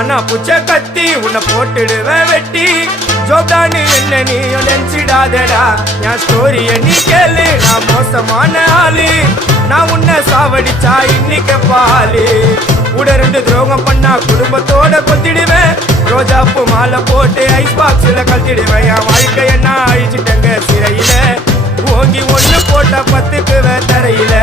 ஆனா புச்ச கத்தி உன்னை போட்டுடுவேன் வெட்டி ஜோப்டான்னு என்ன நீ நினைச்சிடாதடா என் ஸ்டோரிய நீ கேளு நான் மோசமான ஆளு நான் உன்னை சாவடிச்சா இன்னைக்கு பாலு கூட 2 துரோகம் பண்ணா குடும்பத்தோட கொத்திடுவேன் ரோஜாப்பு மாலை போட்டு ஐஸ் பாக்ஸ்ல கழட்டிடுவேன் என் வாழ்க்கைய நான் அழிச்சிட்டேங்க சிறையில ஓங்கி 1 போட்ட 10க்கு தரையில